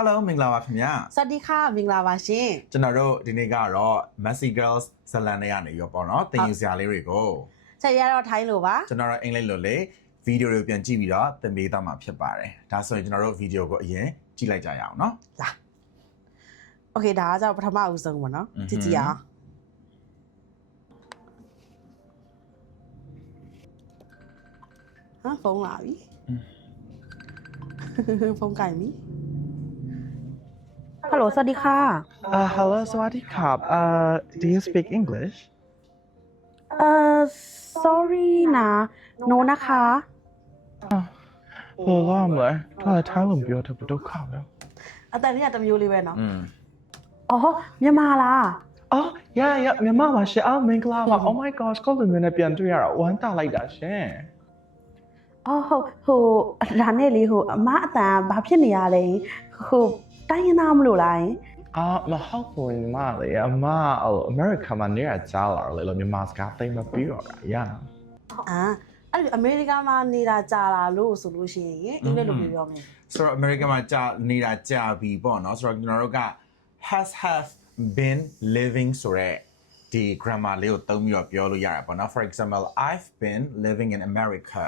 Hello မင်္ဂလာပါခင်ဗျာสวัสดีค่ะမင်္ဂလာပါရှင်ကျွန်တော်တို့ဒီနေ့ကတော့ Messy Girls ဇလန်နဲ့ရနေရောပေါ့နော်သင်ယူစရာလေးတွေကိုဆက်ရတော့ထိုင်းလို့ပါကျွန်တော်တို့အင်္ဂလိပ်လိုလေးဗီဒီယိုတွေပြန်ကြည့်ပြီးတော့သင်ပေးသွားမှာဖြစ်ပါတယ်ဒါဆိုရင်ကျွန်တော်တို့ဗီဒီယိုကိုအရင်ကြည့်လိုက်ကြရအောင်နော်လာโอเคဒါကကြောင့်ပထမဦးဆုံးပါနော်ကြည့်ကြည့်အောင်ဟာဖုန်းလာပြီဖုန်းကင်ပြီ Hello สวัสดีค่ะ Hello สวัสดีครับ do you speak English sorry นะ no นะคะဟိုကမလဲဒါထိုင်းလို့ပြောတယ်ဘယ်တော့ခါလဲအတန်ကြီးကတစ်မျိုးလေးပဲနော်အော်မြန်မာလား အော် yeah မြန်မာပါရှင်အော်မင်္ဂလာပါ oh my gosh ကိုလူမျိုးနဲ့ပြန်တွေ့ရတာဝမ်းသာလိုက်တာရှင်ဟိုဒါနဲ့လေဟိုအမအတန်ဘာဖြစ်နေရလဲဟိုတိုင်းရင်းသားမလို့လားမဟုတ်ဘူးညီမလေးအမAmerica မှာနေရကြလာလေလို့မြန်မာစကားသိမပြီးတော့တာ yeah အဲ့ဒီအမေရိကန်မှာနေတာကြာလာလို့ဆိုလို့ရှိရင်အင်္ဂလိပ်လိုပြောမယ်ဆိုတော့ America မှာကြာနေတာကြာပြီပေါ့နော်ဆိုတော့ကျွန်တော်တို့က have been living ဆိုတဲ့ဒီ grammar လေးကိုသုံးပြီးတော့ပြောလို့ရတယ်ပေါ့နော် for example I've been living in America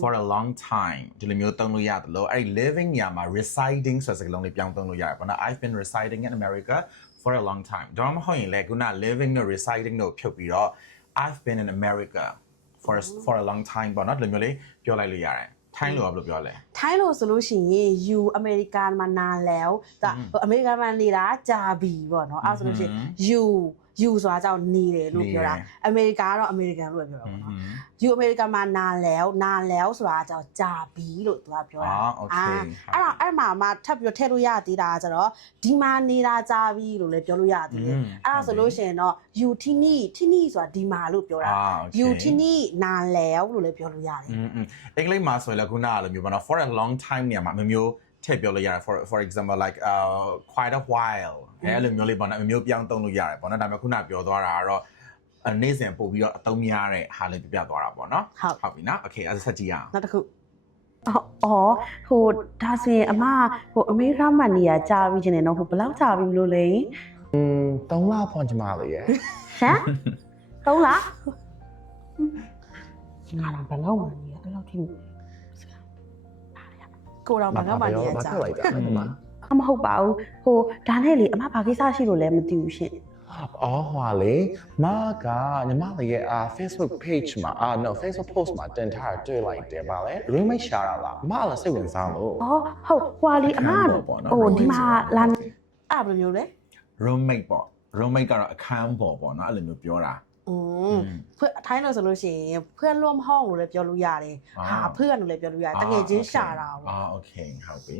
for a long time ဒီလိုမျိုးသုံးလို့ရတယ်လို့အဲ့ဒီ living ညမှာ residing ဆိုတဲ့စကားလုံးလေးပြောင်းသုံးလို့ရတယ်ပေါ့နော် I've been residing in America for a long time ဒါမှမဟုတ်ရင်လေခုန living နဲ့ residing တို့ဖြုတ်ပြီးတော့ I've been in America for a long time ပေါ့နော်ဒီလိုမျိုးလေးပြောလိုက်လို့ရတယ်ထိုင်းလိုဘယ်လိုပြောလဲထိုင်းလိုဆိုလို့ရှိရင် you အမေရိကန်မှာနာแล้วဒါအမေရိကန်မှာနေတာကြာပြီပေါ့နော်အဲ့ဆိုလို့ရှိရင် you ဆိုတာကြောင့်နေတယ်လို့ပြောတာအမေရိကန်ကတော့အမေရိကန်လို့ပြောတာပေါ့နော် you အမေရိကန်မှာနာแล้วဆိုတာကြောင့်ကြာပြီလို့သူကပြောတာအဲ့မှာမှထပ်ပြီးထည့်လို့ရသေးတာကျတော့ဒီမှာနေတာကြာပြီလို့လည်းပြောလို့ရသေးတယ်အဲ့ဒါဆိုလို့ရှိရင်တော့ you ထိနီဆိုတာဒီမှာလို့ပြောတာ you ထိနီနာแล้วလို့လည်းပြောလို့ရတယ်အင်္ဂလိပ်မှာဆိုရင်လည်းခုနကလိုမျိုးပေါ့နော် for a long time ညမှာမျိုးထည့်ပြောလို့ရတယ် for example like quite a while အဲ့လိုမျိုးလေးပေါ့နော်မျိုးပြောင်းသုံးလို့ရတယ်ပေါ့နော်ဒါပေမဲ့ခုနပြောသွားတာကတော့နေ့စဉ်ပို့ပြီးတော့အသုံးများတဲ့ဟာလေးပြသွားတာပေါ့နော်ဟုတ်ပြီနော် okay အဲ့ဒါဆက်ကြည့်ရအောင်နောက်တစ်ခုဟိုဒါဆိုရင်အမဟိုအမေရိကန်မှာနေရကြာပြီချင်းနေတော့ဟိုဘယ်လောက်ကြာပြီလို့လဲ3လဖွင့်ကြမှာလေရဟမ်3လငါတော့ဘယ်လောက်မှနေရအဲ့လောက်ထိကိုတော့ဘာကမှနေရကြာလိုက်တာမဟုတ်ပါဘူးဟိုဒါနဲ့လေအမဘာကိစ္စရှိလို့လဲမသိဘူးရှင်အော်ဟွာလေမကညီမလေးရဲ့Facebook page မှာno Facebook post မှာတင်ထားတွေ့လိုက်တယ်ဗာလေ roommate ရှာတာလားမလည်းစိတ်ဝင်စားလို့ဟုတ်ဟွာလေအမဟိုဒီမှာလာအဲ့ဘယ်လိုမျိုးလဲ roommate ပေါ့ roommate ကတော့အခန်းပေါ်ပေါ့နော်အဲ့လိုမျိုးပြောတာထိုင်းလို့ဆိုလို့ရှိရင်เพื่อนร่วมห้องလို့လည်းပြောလို့ရတယ်ဟာเพื่อนလို့လည်းပြောလို့ရတယ်တကယ်ချင်းရှာတာပေါ့โอเคဟုတ်ပြီ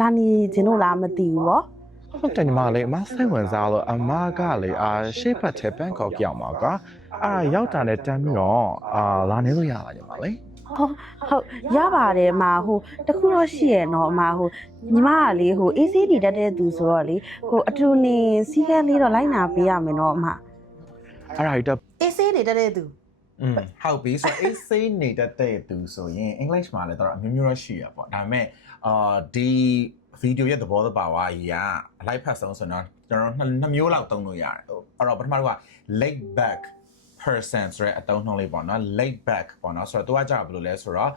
လာနေခြင်းလို့လားမသိဘူးပေါ့ဟုတ်တယ်ညီမလေးအမစိတ်ဝင်စားလို့အမကလေရှေ့ဘက်ထဲဘန်ကောက်ရောက်မှာကွာရောက်တာနဲ့တန်းပြီးတော့လာနေလို့ရလားညီမလေးဟုတ်ရပါတယ်အမဟိုတခုတော့ရှိရနော်အမဟိုညီမကလေဟို AC နေတတ်တဲ့သူဆိုတော့လေဟိုအတူနေစီးကန်းလေးတော့လိုက်နာပေးရမယ်နော်အမအဲ့ဒါကြီးတော့ AC နေတတ်တဲ့သူဟုတ်ပြီဆိုတော့ AC နေတတ်တဲ့သူဆိုရင် English မှာလည်းတော့အမျိုးမျိုးတော့ရှိရပေါ့ဒါပေမဲ့ဒီဗီဒီယိုရဲ့သဘောတဘာဝကြီးကအလိုက်ဖတ်ဆုံးဆိုတော့ကျွန်တော်နှစ်မျိုးလောက်သုံးလို့ရတယ်အဲ့တော့ပထမတော့ laid back person ဆိုတဲ့အသုံးနှုန်းလေးပေါ့နော် laid back ပေါ့နော်ဆိုတော့သူကကြာဘယ်လိုလဲဆိုတော့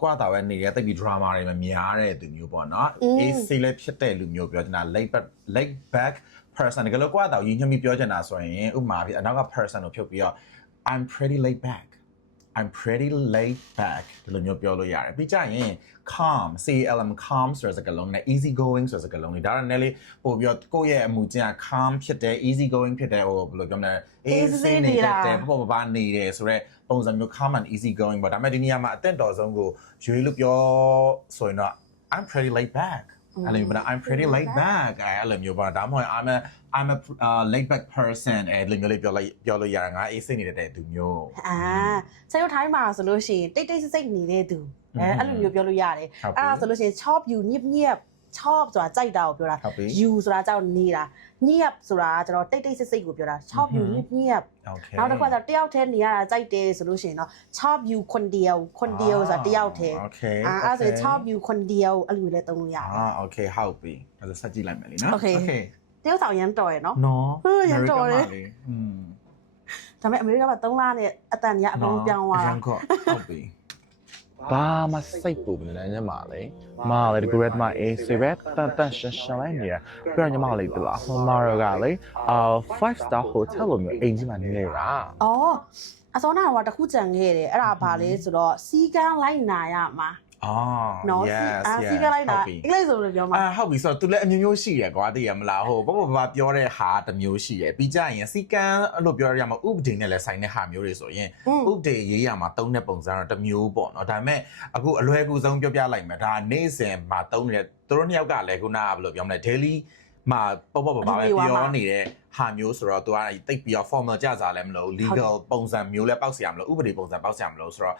ကိုယ့်အသာပဲနေရတိတ်ပြီး drama တွေမများတဲ့သူမျိုးပေါ့နော် AC လည်းဖြစ်တဲ့လူမျိုးပြောချင်တာ laid back person တကယ်လို့ကိုယ့်အသာရင်းညွှန်းပြီးပြောချင်တာဆိုရင်ဥပမာအနောက်က person ကိုဖြုတ်ပြီးတော့ I'm pretty laid backဒီလိုမျိုးပြောလို့ရတယ်ပြီးကြရင် calm calm ဆိုတဲ့စကားလုံးနဲ့ easy going ဆိုတဲ့စကားလုံးတွေဒါလည်းလည်းပို့ပြီးတော့ကိုယ့်ရဲ့အမှုချင်း calm ဖြစ်တယ် easy going ဖြစ်တယ်ဟိုဘယ်လိုပြောမလဲ easy နေတယ်ပေါ့ပါနေတယ်ဆိုတော့ပုံစံမျိုး calm and easy going ပေါ့ဒါပေမဲ့ဒီနေရာမှာအသင့်တော်ဆုံးကိုရွေးလို့ပြောဆိုရင်တော့ I'm pretty laid back အဲ့လိုမျိုး I'm pretty laid back အဲ့လိုမျိုးပေါ့ဒါမှမဟုတ် I'm a laid back person အဲ့လိုမျိုးလေးပြောလို့ရတာငါအေးစိတ်နေတဲ့သူမျိုးဆက်ရုပ်ထိုင်းမှာဆိုလို့ရှိရင်တိတ်စိတ်နေတဲ့သူအဲ့လိုမျိုးပြောလို့ရတယ်အဲ့ဒါဆိုလို့ရှိရင် chop you ညစ် ชอบဆိုတာကြိုက်တာကိုပြောတာ ဟုတ်ပြီ you ဆိုတာကြောင့်နေတာညက်ဆိုတာကျွန်တော်တိတ်တိတ်ဆိတ်ဆိတ်ကိုပြောတာชอบ you ညက် โอเค နောက်တစ်ခါကျတော့တယောက်တည်းနေရတာကြိုက်တယ်ဆိုလို့ရှိရင်တော့ชอบ you คนเดียวဆိုတာတယောက်တည်း โอเค အဲ့ဒါဆိုชอบ you คนเดียวအဲ့လိုလည်းသုံးလို့ရတယ် โอเคဟုတ်ပြီအဲ့ဒါဆက်ကြည့်လိုက်မယ်လीနော် โอเค တယောက်ဆောင်ရမ်းတော်ရယ်နော် နော် ရမ်းတော်တယ် อืม ဒါပေမဲ့အမေရိကမှာ3လနဲ့အတန်ကြီးအကုန်ပြောင်းသွား ရ တာ န်ကောဟုတ်ပြီ ဘာမှစိတ်ပူမနေနဲ့ညီမလေးမလေးဒီကရက်မအေးစေပဲတန်ရှင်းရှင်းလိုက်နေတာပြီးတော့ညီမလေးပြလားမရောကလေ5 star hotel လို့မျိုးအိမ်ကြီးမှာနေနေတာ အော်အစောနာကတစ်ခုကြံခဲ့တယ်အဲ့ဒါဘာလဲဆိုတော့စီကန်းလိုက်နာရမှာ อ๋อ နော် yes စီကန်းလိုက်နာအင်္ဂလိပ်ဆိုလို့ပြောမှာ ဟုတ်ပြီဆိုတော့ तू လည်းအမျိုးမျိုးရှိရကွာသိရမလားဟိုဘာပြောတဲ့ဟာတစ်မျိုးရှိရပြီးကြရင်စီကန်းလို့ပြောရမှာဥပဒေနဲ့လည်းဆိုင်တဲ့ဟာမျိုးတွေဆိုရင်ဥပဒေရေးရမှာတုံးတဲ့ပုံစံတော့တစ်မျိုးပေါ့နော်ဒါပေမဲ့အခုအလွယ်ကူဆုံးပြောပြလိုက်မယ်ဒါနေ့စဉ်မှာတုံးနေတဲ့သူတို့နှစ်ယောက်ကလည်းခုနကဘယ်လိုပြောမလဲ daily မှာပေါ့ပဲပြောနေတဲ့ဟာမျိုးဆိုတော့ तू ကတိတ်ပြီးတော့ formal ကြစားလည်းမလို့ legal ပုံစံမျိုးလည်းပေါက်စရာမလို့ဥပဒေပုံစံပေါက်စရာမလို့ဆိုတော့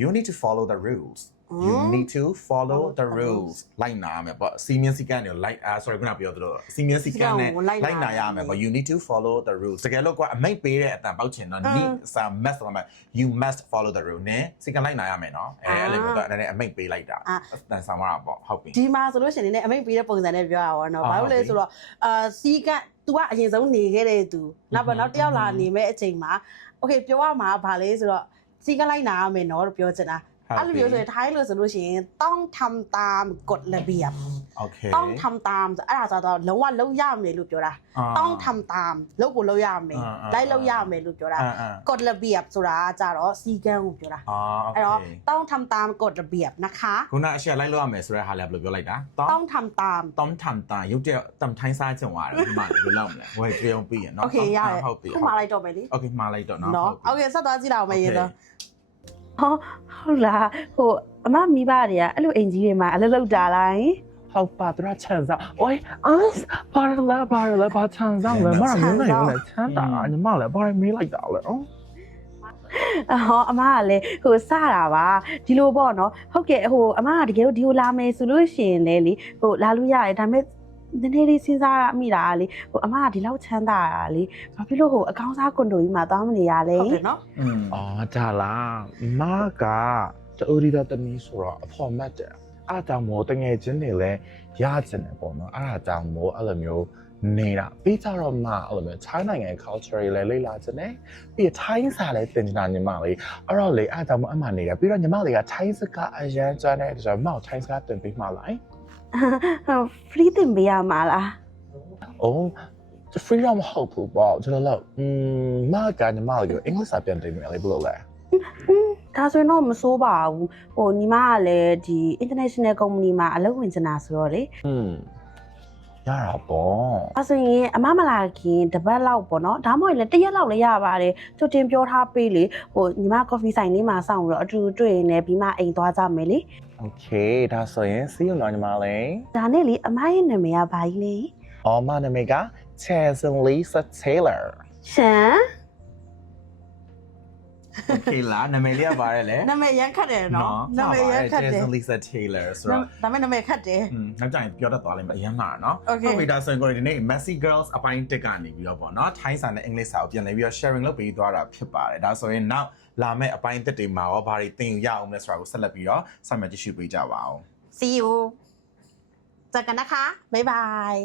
you need to follow the rules you need to follow the rules လိုက်နာမယ်ပေါ့စီမင်းစည်းကမ်းတွေလိုက်sorry ခုနပြောသလိုစီမင်းစည်းကမ်းနဲ့လိုက်နာရမယ်ပေါ့ you need to follow the rules တကယ်လို့ကွာအမိတ်ပေးတဲ့အတန်ပေါက်ချင်တော့ need some mess တော့မယ် you must follow the rule နဲ့စည်းကမ်းလိုက်နာရမယ်နော်အဲ့လိုတော့နည်းနည်းအမိတ်ပေးလိုက်တာအတန်ဆောင်ရတာပေါ့ဟုတ်ပြီ ဒီမှာဆိုလို့ရှိရင်လည်းအမိတ်ပေးတဲ့ပုံစံနဲ့ပြောရပါတော့ဘာလို့လဲဆိုတော့စီကန်း तू ကအရင်ဆုံးနေခဲ့တဲ့သူနောက်တယောက်လာနေမဲ့အချိန်မှာ okay ပြောရမှာဘာလဲဆိုတော့စီကန်းလိုက်နာရမယ်နော်လို့ပြောချင်တာအဲ့လိုမျိုးဆိုရင်ထိုင်းလို့ဆိုလို့ရှိရင်ต้องทำตามกฎระเบียบ โอเค ต้องทำตามအဲ့ဒါဆိုတော့လုံးဝလုံးရမယ်လို့ပြောတာต้องทำตามလုပ်ကိုလုပ်ရမယ်လိုက်လုပ်ရမယ်လို့ပြောတာกฎระเบียบဆိုတာကြတော့စီကန်းကိုပြောတာ อ๋อโอเค အဲ့တော့ต้องทำตามกฎระเบียบนะคะ ခုနအရှက်လိုက်လို့ရမယ်ဆိုတဲ့ဟာလည်းဘယ်လိုပြောလိုက်တာ ต้องทำตาม ต้องทำตามရုပ်တဲ့တမ်ထိုင်းစားချင်သွားတယ်ဒီမှာဘယ်လောက်မလဲဝယ်ပြောင်းပြီးရနော် โอเคရတယ် ဟုတ်ပြီ ခုမှလိုက်တော့မယ်လေ โอเคမှာလိုက်တော့နော် နော်โอเคဆက်သွားကြည့်လိုက်အောင်မယ်ရေတော့ ဟုတ်လားဟိုအမမိဘတွေကအဲ့လိုအိမ်ကြီးတွေမှာအလုပ်လုပ်တာလား ဟုတ်ပါသူကချန်ဆောင်โอ้ยဘာလဲဘာချန်ဆောင်လဲမရမင်းနိုင်ဘူးလေချန်တာညီမလည်းဘာမေးလိုက်တာလဲနော် အမကလည်းဟိုစတာပါဒီလိုပေါ့နော်ဟုတ်ကဲ့ဟိုအမကတကယ်လို့ဒီကိုလာမယ်ဆိုလို့ရှိရင်လည်းလေဟိုလာလို့ရတယ်ဒါပေမဲ့နည်းနည်းလေးစဉ်းစားရမိတာလေဟိုအမကဒီလောက်ချမ်းသာတာလေဘာဖြစ်လို့ဟိုအကောင်းစားကွန်ဒိုကြီးမှာသွားမနေရလဲ ဟုတ်တယ်နော် အော်ဒါလားမကတူရီတာတမီဆိုတော့အဖော်မတ်တယ်အားကြောင့်မို့တငယ်ချင်းတွေလည်းရကျင်တယ်ပေါ့နော်အားကြောင့်မို့အဲ့လိုမျိုးနေတာပြီးကြတော့မှအဲ့လိုမျိုးထိုင်းနိုင်ငံ culture တွေလည်းလေ့လာကျင်တယ်ပြီးထိုင်းစာလည်းသင်တာညီမလေးအဲ့တော့လေအားကြောင့်မို့အမှနေတာပြီးတော့ညီမလေးကထိုင်းစကားအရန်ကျွမ်းတယ်ဆိုတော့မောက်ထိုင်းစကားသင်ပေးမှလိုက် free တင်ပေးရမှာလား အိုး freedom ဟုတ်ဘူးပေါ့ကျွန်တော်လို့မကညီမလေးကိုအင်္ဂလိပ်စာပြန်တင်မယ်လေဘယ်လိုလဲ ဒါဆိုရင်တော့မစိုးပါဘူးဟိုညီမကလည်းဒီ international company မှာအလုပ်ဝင်ချင်တာဆိုတော့လေ ရတာပေါ့ အဲဆိုရင်အမမလာခင်တပတ်လောက်ပေါ့နော်ဒါမှမဟုတ်လည်းတစ်ရက်လောက်လည်းရပါတယ်ကြိုတင်ပြောထားပေးလေဟိုညီမ coffee ဆိုင်လေးမှာစောင့်ပြီးတော့အတူတွေ့ရင်လည်းပြီးမှအိမ်သွားကြမယ်လေ โอเคဒါဆိုရင် see you နော်ညီမလေး ဒါနဲ့လေအမရဲ့နာမည်ကဘာကြီးလဲ အော်မနာမည်က Chazon Lisa Taylor ရှမ်း โอเคလားနာမည်လေးကပါတယ်လေ နာမည်ရမ်းခတ်တယ်နော်နာမည်ရမ်းခတ်တယ် Jason Lisa Taylor ဆိုတော့ ဒါပေမဲ့နာမည်ခတ်တယ် နောက်ကြရင်ပြောတတ်သွားလိမ့်မယ်အရင်မှာနော် Okay ဟုတ်ပြီဒါဆိုရင်ကိုဒီနေ့ Messy Girls အပိုင်း1ကနေပြီးတော့ပေါ့နော်ထိုင်းစာနဲ့အင်္ဂလိပ်စာကိုပြန်လည်ပြီးတော့ sharing လုပ်ပေးသွားတာဖြစ်ပါတယ်ဒါဆိုရင်နောက်လာမယ့်အပိုင်း1တွေမှာရောဘာတွေသင်ယူရအောင်လဲဆိုတာကိုဆက်လက်ပြီးတော့ဆက်မှကြည့်ရှုပေးကြပါအောင် see you เจอกันนะคะบ๊ายบาย